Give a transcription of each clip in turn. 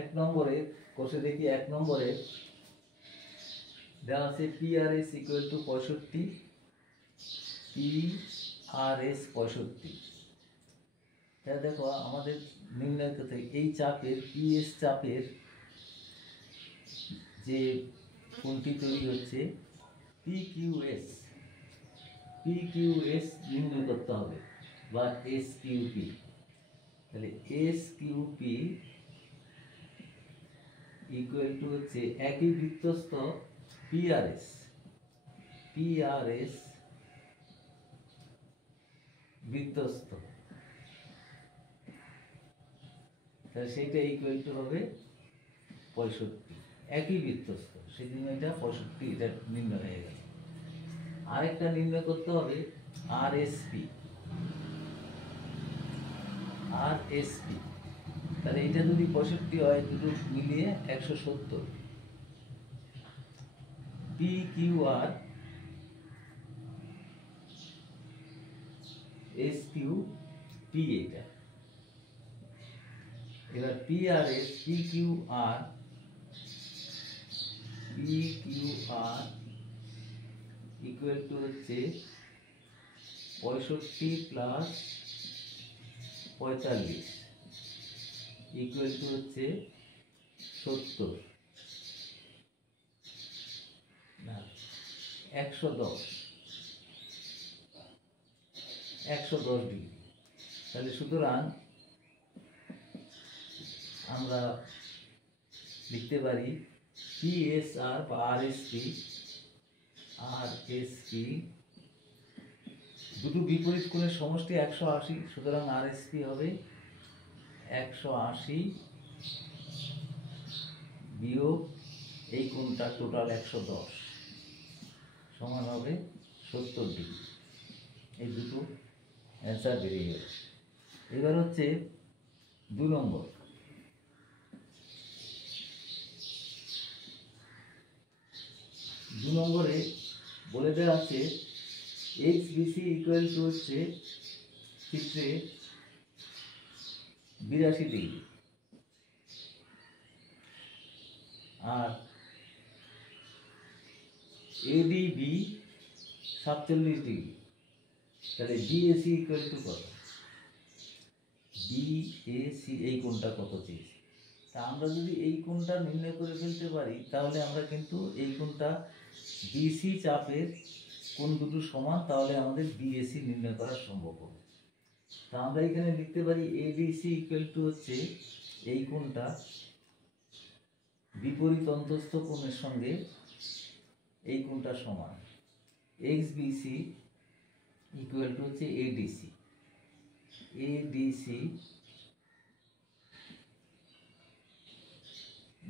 এক নম্বরে কোষে দেখি, এক নম্বরে দেওয়া আছে PRS ইকুয়াল টু 65, PRS 65। তা দেখো আমাদের নির্ণয় করতে এই চাপের PS চাপের যে কোণটি তৈরি হচ্ছে PQS নির্ণয় করতে হবে বা SQP। তাহলে SQP ইকুয়াল টু হচ্ছে একই বৃত্তস্থ PRS বৃত্তস্থ, তাহলে সেটা ইকুয়াল টু হবে 65। একই বৃত্তস্থ, সেজন্য এটা 65, এটা নির্ণয় হয়ে গেল। আরেকটা নির্ণয় করতে হবে RSP। তাহলে এটা যদি 65 হয়, দুটো মিলিয়ে 170। PQR SQP এটা। এবার PRS PQR ইকুয়াল টু হচ্ছে 65 প্লাস 45 ইকুয়াল টু হচ্ছে 70 না 110 ডিগ্রি। তাহলে সুতরাং আমরা লিখতে পারি PSR বা RSP দুটো বিপরীত কোণের সমষ্টি 180, সুতরাং RSP হবে 180 বিয়োগ এই কোণটা টোটাল 110 সমান হবে 70 ডিগ্রি। এই দুটো অ্যান্সার বেরিয়ে গেল। এবার হচ্ছে 2 নম্বর। 2 নম্বরে বলে দেওয়া আছে XBC ইকুয়াল টু হচ্ছে চিত্রে 82 ডিগ্রি আর ADB 47 ডিগ্রি। তাহলে BAC ইকুয়াল টু কত? BAC এই কোণটা কত চেয়েছি। তা আমরা যদি এই কোণটা নির্ণয় করে ফেলতে পারি, তাহলে আমরা কিন্তু এই কোণটা BC চাপের কোণ দুটো সমান, তাহলে আমাদের BAC নির্ণয় করা সম্ভব হবে। তা আমরা এখানে লিখতে পারি ABC ইকুয়াল টু হচ্ছে এই কোণটা বিপরীত অন্তস্থ কোণের সঙ্গে এই কোণটা সমান। XBC ইকুয়াল টু হচ্ছে ADC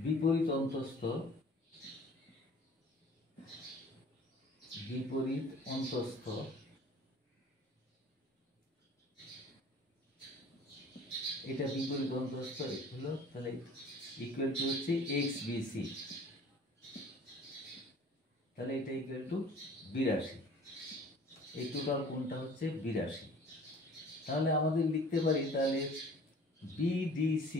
বিপরীত অন্তস্থ এটা বিপরীত অন্তস্থ হলো, তাহলে ইকুয়াল টু হচ্ছে XBC। তাহলে এটা ইকুয়াল টু 82। এই টোটাল কোণটা হচ্ছে 82। তাহলে আমাদের লিখতে পারি তাহলে BDC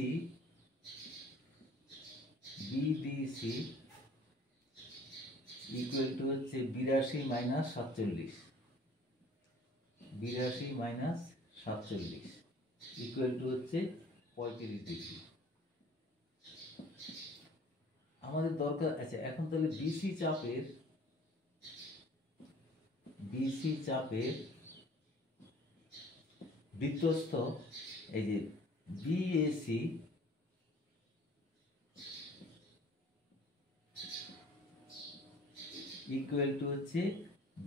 ইকুয়াল টু হচ্ছে 82 মাইনাস 47 ইকুয়াল টু হচ্ছে 35 ডিগ্রি। আমাদের দরকার আছে এখন তাহলে BC চাপের বৃত্তস্থ এই যে BAC ইকুয়াল টু হচ্ছে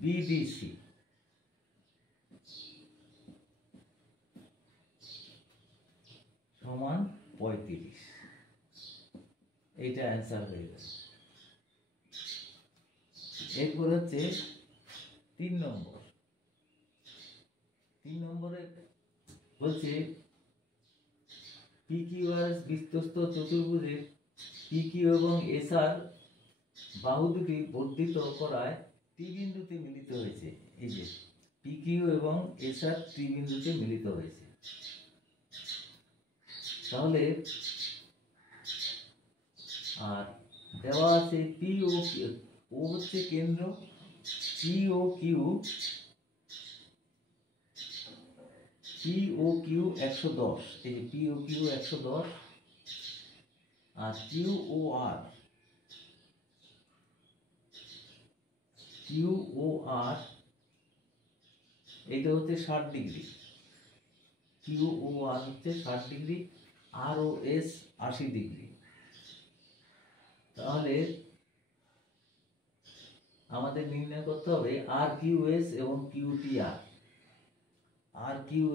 BDC সমান 35। এইটা অ্যান্সার হয়ে গেল। এরপর হচ্ছে 3 নম্বর। 3 নম্বরে বলছে PQR বৃত্তস্থ চতুর্ভুজের PQ এবং SR বাহু দুটি বর্ধিত করায় টি বিন্দুতে মিলিত হয়েছে। এই যে PQ এবং SR টি বিন্দুতে মিলিত হয়েছে। তাহলে আর দেওয়া আছে পি ও ও হচ্ছে কেন্দ্র, পি ও কিউ 110, এই যে পি ও কিউ 110, আর কিউ ও আর এটা হচ্ছে 60 ডিগ্রি, কিউ ও আর হচ্ছে 60 ডিগ্রি, আর ও এস 80 ডিগ্রি। তাহলে আমাদের নির্ণয় করতে হবে আর কিউ এস এবং কিউটি আর। আর কিউ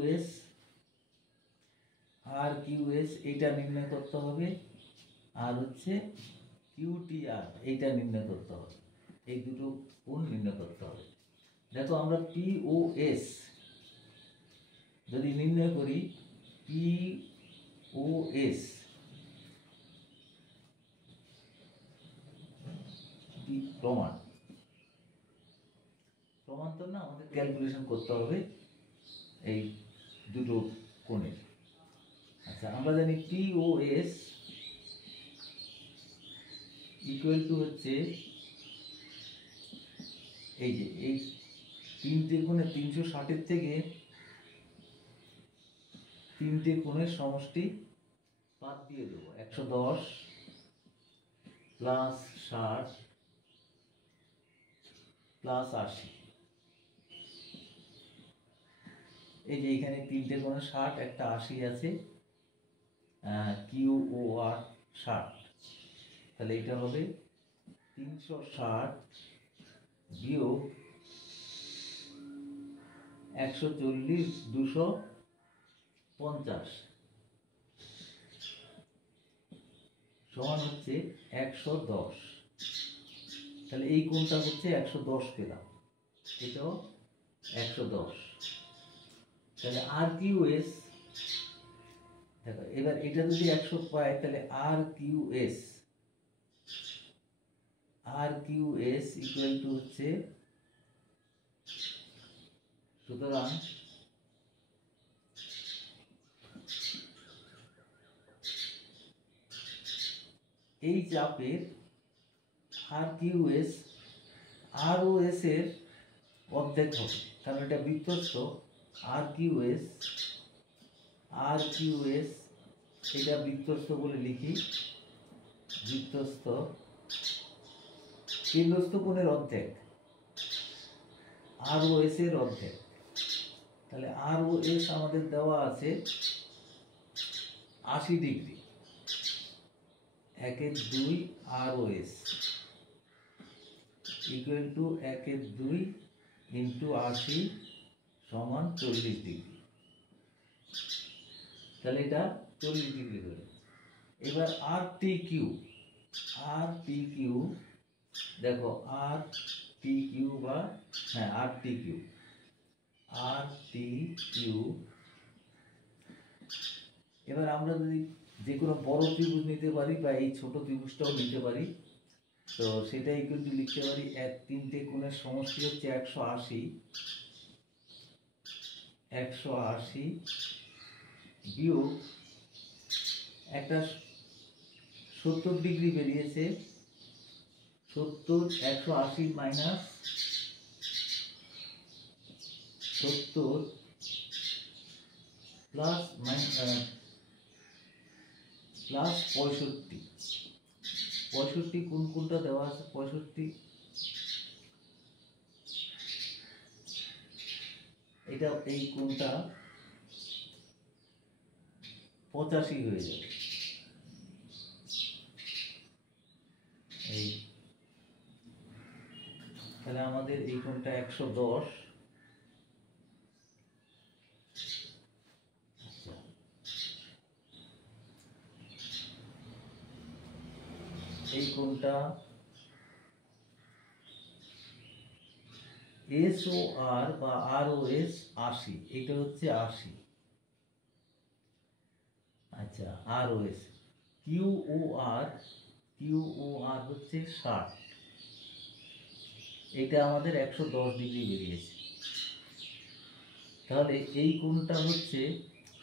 এস এইটা নির্ণয় করতে হবে, আর হচ্ছে কিউটি আর এইটা নির্ণয় করতে হবে। এই দুটো কোণ নির্ণয় করতে হবে। দেখো আমরা পি ও এস যদি নির্ণয় করি, পি ও এস প্রমাণ তো না, আমাদের ক্যালকুলেশন করতে হবে এই দুটো কোণের। আচ্ছা, আমরা জানি P O S equal to হচ্ছে এই যে এই তিনটে কোণে 360-এর থেকে তিনটে কোণের সমষ্টি বাদ দিয়ে দেবো। 110 প্লাস 60 প্লাস 80। এই যে এখানে তিনটে কোণে 60, একটা 80 আছে, কিউ ও আর 60, তাহলে এটা হবে 360 বিয়োগ 140 250 সমান হচ্ছে 110। তাহলে এই কোণটা হচ্ছে 110 পেলাম, এটাও 110। তাহলে আর কিউ এস, দেখো এবার এটা যদি 100 পাই, তাহলে আর কিউ এস ইকুয়াল টু হচ্ছে, সুতরাং এই চাপের আর কিউ এস আর ও এস এর অর্ধেক হবে, কারণ এটা বৃত্তস্থ। আর কিউ এস এটা বৃত্তস্থ বলে লিখি, বৃত্তস্থ কেন্দ্রস্থ কোণের অর্ধেক, আর ও এস এর অর্ধেক। তাহলে আর ও এস আমাদের দেওয়া আছে 80 degree, 1/2 R O S equal to 1/2 into 80 সমান 40 ডিগ্রি। তাহলে এটা 40 ডিগ্রি হলো। এবার আর টি কিউ দেখো, আর টি কিউ বা হ্যাঁ আর টি কিউ। এবার আমরা যদি যে কোনো বড় ত্রিভুজ নিতে পারি বা এই ছোট ত্রিভুজটাও নিতে পারি, তো সেটা ইকুয়াল টু লিখতে পারি তিনটে কোণের সমষ্টি হচ্ছে 180 বিয়োগ একটা 70 ডিগ্রি বেরিয়েছে, 70 180 মাইনাস 70 প্লাস 65 কোনটা দেওয়া আছে? 65 এটা এই কোণটা 85 হয়ে যাবে। এই তাহলে আমাদের এই কোণটা 110। এই কোণটা এস ও আর বা আর ও এস 80, এটা হচ্ছে 80। আচ্ছা, আর ও এস কিউ ও আর হচ্ছে 60, এটা আমাদের 110 ডিগ্রি বেরিয়েছে। তাহলে এই কোণটা হচ্ছে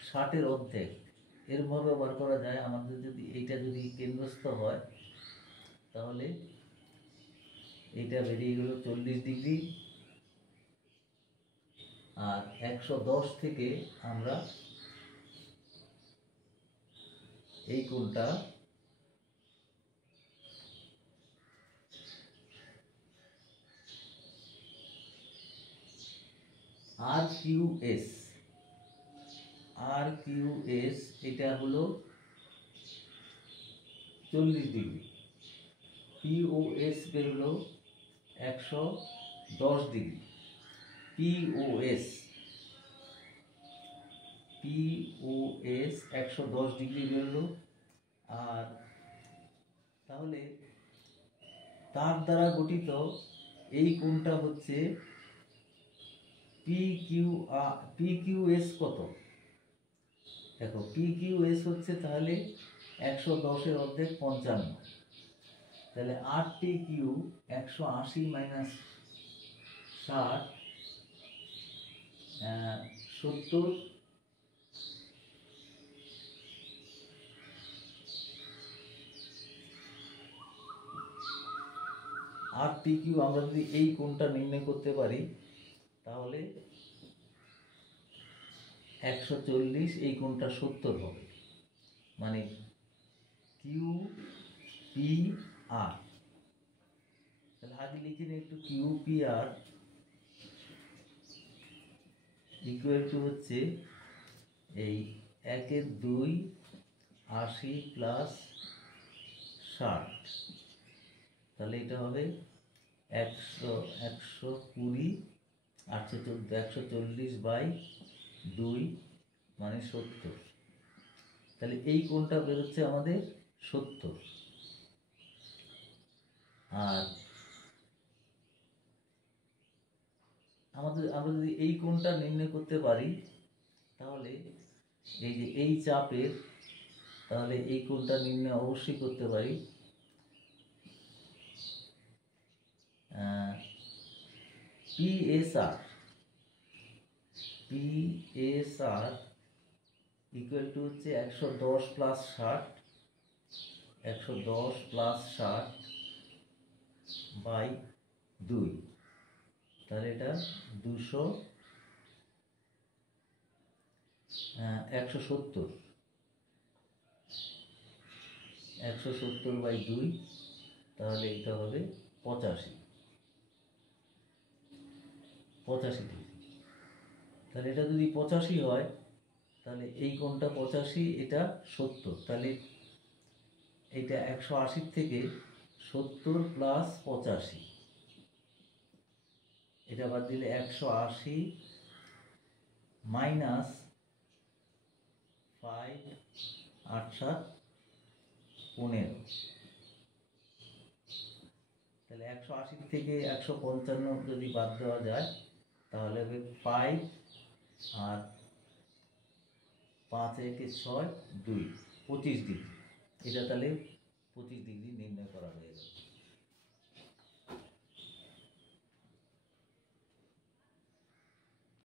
60-এর অর্ধেক। এর ভাবে বার করা যায়, আমাদের যদি এইটা যদি কেন্দ্রস্থ হয়, তাহলে এইটা বেরিয়ে গেল 40°। আর 110 থেকে আমরা এই কোণটা RQS এটা হলো 40°। POS বেরোলো 110°। POS 110° বেরোলো। আর তাহলে তার দ্বারা গঠিত এই কোণটা হচ্ছে PQS কত? দেখো PQS হচ্ছে তাহলে 110 এর অর্ধেক 55। তাহলে RTQ 180 মাইনাস 60 70। RTQ আমরা যদি এই কোণটা নির্ণয় করতে পারি তাহলে 140, এই কোণটা 70 হবে, মানে QPR। তাহলে আগে লিখে নিই একটু, QPR ইকুয়াল টু হচ্ছে এই 1/2 80 প্লাস 60। তাহলে এটা হবে 120 140/2 মানে 70। তাহলে এই কোণটা বেরোচ্ছে আমাদের 70। আর আমরা যদি এই কোণটা নির্ণয় করতে পারি তাহলে এই যে এই চাপের, তাহলে এই কোণটা নির্ণয় অবশ্যই করতে পারি। PSR ইকুয়াল টু হচ্ছে 110 প্লাস 60, 110 প্লাস 60/2। তাহলে এটা 170 170/2, তাহলে এটা হবে 85°। তাহলে এটা যদি 85 হয় তাহলে এই কোণটা 85, এটা 70। তাহলে এটা 180 থেকে 70 প্লাস 85, এটা বাদ দিলে 180 মাইনাস 5 8 7 15। তাহলে 180 থেকে 155 যদি বাদ দেওয়া যায় তাহলে হবে 5 আর 5 একে 6 2 25°। এটা তাহলে 25° নির্ণয় করা হয়ে গেল।